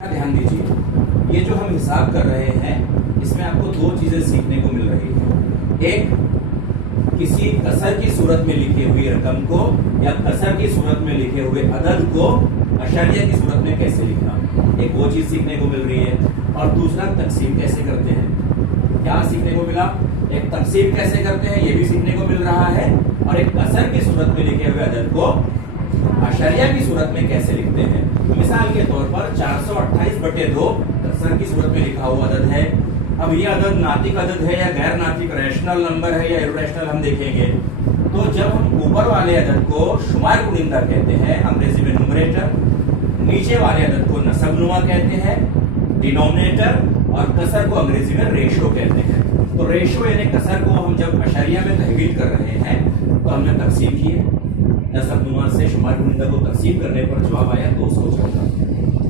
ध्यान दीजिए, ये जो हम हिसाब कर रहे हैं इसमें आपको दो चीजें सीखने को मिल रही है। एक, किसी कसर की सूरत में लिखी हुई रकम को या कसर की सूरत में लिखे हुए अदद को अशरिया की सूरत में कैसे लिखना, एक वो चीज सीखने को मिल रही है। और दूसरा, तकसीम कैसे करते हैं। क्या सीखने को मिला? एक तकसीम कैसे करते हैं ये भी सीखने को मिल रहा है, और एक कसर की सूरत में लिखे हुए अदद को अशरिया की सूरत में कैसे लिखते हैं। मिसाल के तौर पर 428/2 कसर की सूरत में लिखा हुआ अदद है। अब ये अदद नातिक अदद है या गैर नातिक, रैशनल नंबर है या इर्रेशनल, हम देखेंगे। तो जब हम ऊपर वाले अदद को शुमार कुनिंदा कहते हैं, अंग्रेजी में न्यूमरेटर, नीचे वाले अदद को नसबनुमा कहते हैं, डिनोमिनेटर, और कसर को अंग्रेजी में रेशो कहते हैं। तो रेशो यानी कसर को हम जब अशरिया में तहवील कर रहे हैं तो हमने तकसीम की है। नसबनुमा से शुमार कुनिंदा को तकसीम करने पर जवाब आया 214।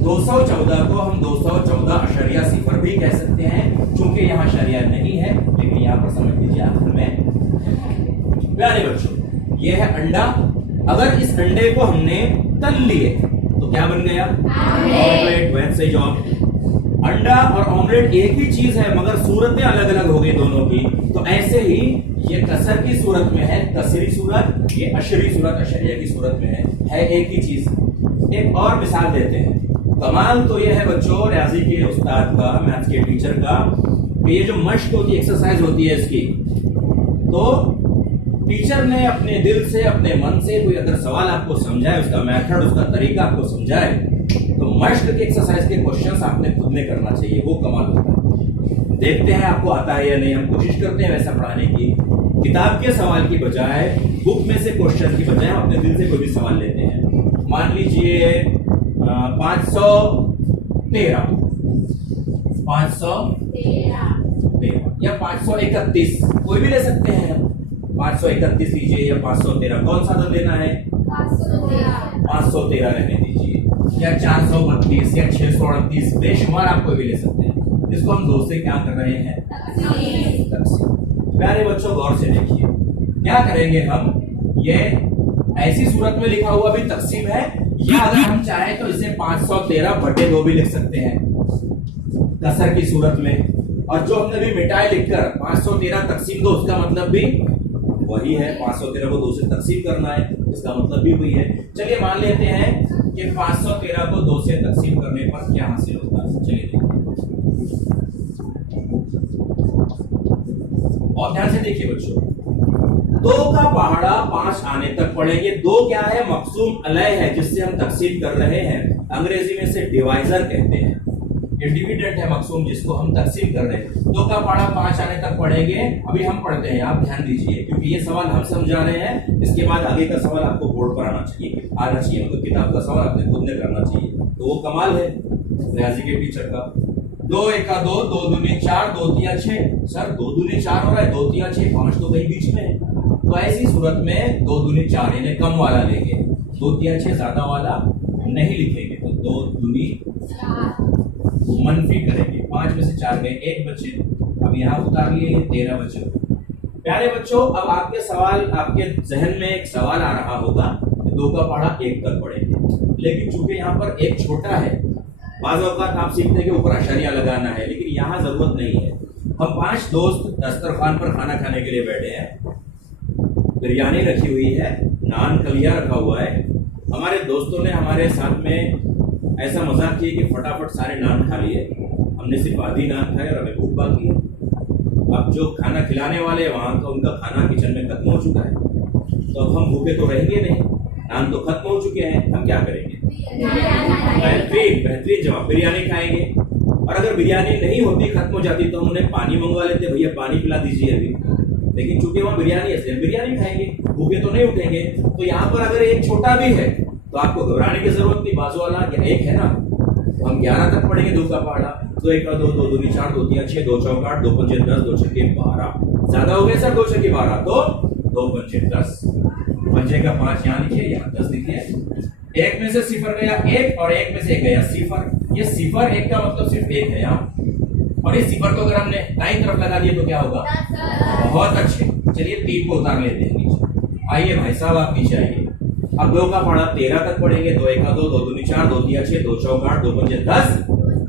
214 को हम 214.0 भी कह सकते हैं, चूंकि यहाँ शरिया नहीं है, लेकिन यहाँ पर समझ लीजिए आखिर में। प्यारे बच्चों, ये है अंडा। अगर इस अंडे को हमने तल लिए तो क्या बन गया? ऑमलेट। वैसे ही जवाब, अंडा और ऑमलेट एक ही चीज है मगर सूरतें अलग अलग हो गई दोनों की। तो ऐसे ही ये कसर की सूरत में है कसरी सूरत, ये अशरी सूरत अशरिया की सूरत में है एक ही चीज। एक और मिसाल देते हैं। कमाल तो ये है बच्चों रियाजी के उस्ताद का, मैथ्स के टीचर का, कि ये जो मश्क होती है, एक्सरसाइज होती है इसकी, तो टीचर ने अपने दिल से अपने मन से कोई अगर सवाल आपको समझाए, उसका मेथड उसका तरीका आपको समझाए, तो मश्क के एक्सरसाइज के क्वेश्चंस आपने खुद में करना चाहिए। वो कमाल होता है। देखते हैं आपको आता है या नहीं, हम कोशिश करते हैं वैसा पढ़ाने की। किताब के सवाल की बजाय, बुक में से क्वेश्चन की बजाय हम अपने दिल से कोई भी सवाल लेते हैं। मान लीजिए 513 या 531, कोई भी ले सकते हैं। 531 लीजिए या 513, कौन सा अदद लेना है? 513 रहने दीजिए, या 432 या 638, बेशुमार आप कोई भी ले सकते हैं। इसको हम दो से क्या कर रहे हैं? तकसीम। प्यारे बच्चों गौर से देखिए, क्या करेंगे हम? ये ऐसी सूरत में लिखा हुआ भी तकसीम है, या अगर हम चाहे तो इसे 513/2 भी लिख सकते हैं कसर की सूरत में। और जो हमने भी मिटाए लिखकर 513 तकसीम 2, उसका मतलब भी वही है। 513 को 2 से तकसीम करना है, इसका मतलब भी वही है। चलिए मान लेते हैं कि 513 को 2 से तकसीम करने पर क्या हासिल होता है। चलिए देखिए, और ध्यान से देखिए बच्चों, 2 का पहाड़ा 5 आने तक पढ़ेंगे। 2 क्या है? मकसूम अलय है, जिससे हम तकसीम कर रहे हैं। अंग्रेजी में से डिवाइजर कहते हैं। ये डिविडेंट है मकसूम, जिसको हम तकसीम कर रहे हैं। 2 का पहाड़ा 5 आने तक पढ़ेंगे। अभी हम पढ़ते हैं, आप ध्यान दीजिए, क्योंकि ये सवाल हम समझा रहे हैं। इसके बाद आगे का सवाल आपको बोर्ड पर आना चाहिए, मतलब किताब का सवाल आपने खुद ने करना चाहिए। तो वो कमाल है रियाजी के टीचर का। 2 एका 2, 2 दूनी 4, 2 तिया 6। सर 2 दूनी 4 हो रहा है, 2 तिया 6, 5 तो कहीं बीच में है। तो ऐसी सूरत में 2 दूनी 4 यानी कम वाला लेंगे, 2 तिया 6 ज्यादा वाला नहीं लिखेंगे। तो 2 दूनी 4 मनफी करेंगे, 5 में से 4 गए, 1 बचे। अब यहाँ उतार लिए 13 बचे। प्यारे बच्चों, अब आपके सवाल, आपके जहन में एक सवाल आ रहा होगा कि 2 का पहाड़ा 1 तक पढ़ेंगे, लेकिन चूंकि यहाँ पर 1 छोटा है, बाज़ औक़ात आप सीखते हैं कि ऊपर अशरिया लगाना है, लेकिन यहाँ जरूरत नहीं है। हम 5 दोस्त दस्तरखान पर खाना खाने के लिए बैठे हैं। बिरयानी रखी हुई है, नान कलिया रखा हुआ है। हमारे दोस्तों ने हमारे साथ में ऐसा मजाक किया कि फटाफट सारे नान खा लिए। हमने सिर्फ आधी नान खाए और हमें भूख बाकी है। अब जो खाना खिलाने वाले वहां का, उनका खाना किचन में खत्म हो चुका है, तो अब हम भूखे तो रहेंगे नहीं, नान तो खत्म हो चुके हैं, हम क्या करेंगे? बेहतरीन जवाब, बिरयानी खाएंगे। और अगर बिरयानी नहीं होती, खत्म हो जाती, तो हम उन्हें पानी मंगवा लेते, भैया पानी पिला दीजिए अभी। लेकिन चूंकि वहां बिरयानी है, इसलिए बिरयानी खाएंगे, भूखे तो नहीं उठेंगे। तो यहाँ पर अगर एक छोटा भी है तो आपको घबराने की जरूरत नहीं, बाजू वाला या 1 है ना, तो हम 11 तक पढ़ेंगे। 2 का पहाड़ा 2 एका 2, 2 दूनी 4, 2 तिया 6, 2 चौका 8, 2 पंचे 10, 2 छक्के 12। ज्यादा हो गए सर 2 छक्के 12, तो 2 पंचे 10, पंचे का 5 यहाँ लिखिए, यहाँ 10 लिखिए। 1 में से 0 गया 1, और 1 में से 1 गया 0। ये 0 1 का मतलब सिर्फ 1 है यहाँ, और इस 0 को अगर हमने दाईं तरफ लगा दिया तो क्या होगा? बहुत अच्छे। चलिए 3 को उतार लेते हैं नीचे। आइए भाई साहब आप नीचे आइए। अब 2 का पढ़ा 13 तक पढ़ेंगे। 2 एका 2, 2 दूनी 4, 2 तिया 6, 2 चौका 8, 2 पंजे 10,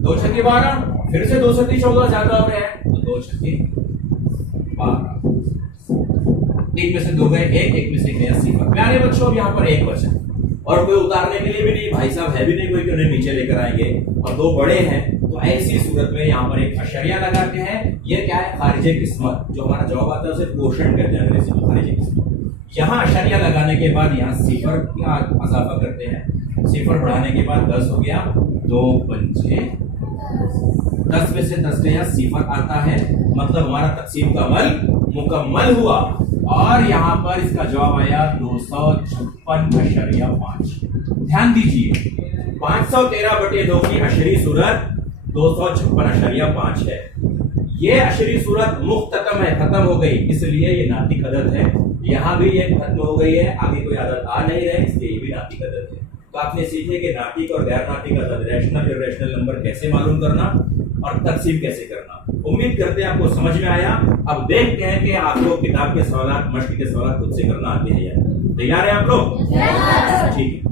2 छक्के 12, फिर से 2 छक्के 14 ज्यादा हो रहे हैं, तो 2 छक्के 12, 3 में से 2 गए, एक में से गया 0। प्यारे बच्चों, अब यहाँ पर एक बचा और कोई उतारने के लिए भी नहीं, भाई साहब है भी नहीं कोई कि उन्हें नीचे लेकर आएंगे, और 2 बड़े हैं, तो ऐसी सूरत में यहाँ पर एक अशरिया लगाते हैं। ये क्या है? खारिजे किस्मत। जो हमारा जवाब आता है उसे क्वोशंट कहते हैं अंग्रेजी में, खारिजे किस्मत। यहाँ अशरिया लगाने के बाद यहाँ सिफर का इजाफा करते हैं, सिफर बढ़ाने के बाद 10 हो गया, 2 पंचे 10 में से 10 गया, सिफर आता है, मतलब हमारा तकसीम का अमल मुकम्मल हुआ। और यहाँ पर इसका जवाब आया 256.5। ध्यान दीजिए, 513/2 की अशरी सूरत 256.5 है। ये अशरी सूरत मुख्ततम है, खत्म हो गई, इसलिए ये नातिक अदद है। यहाँ भी ये खत्म हो गई है, आगे कोई अदद आ नहीं रहे, इसलिए ये भी नातिक अदद है। तो आपने सीखे कि नातिक और गैर नातिक अदद, रैशनल इर्रेशनल नंबर कैसे मालूम करना और तकसीम कैसे करना। उम्मीद करते हैं आपको समझ में आया। अब देखते हैं कि आपको किताब के सवाल, मश्क के सवाल खुद से करना आते हैं या नहीं। तैयार है आप लोग? ठीक है।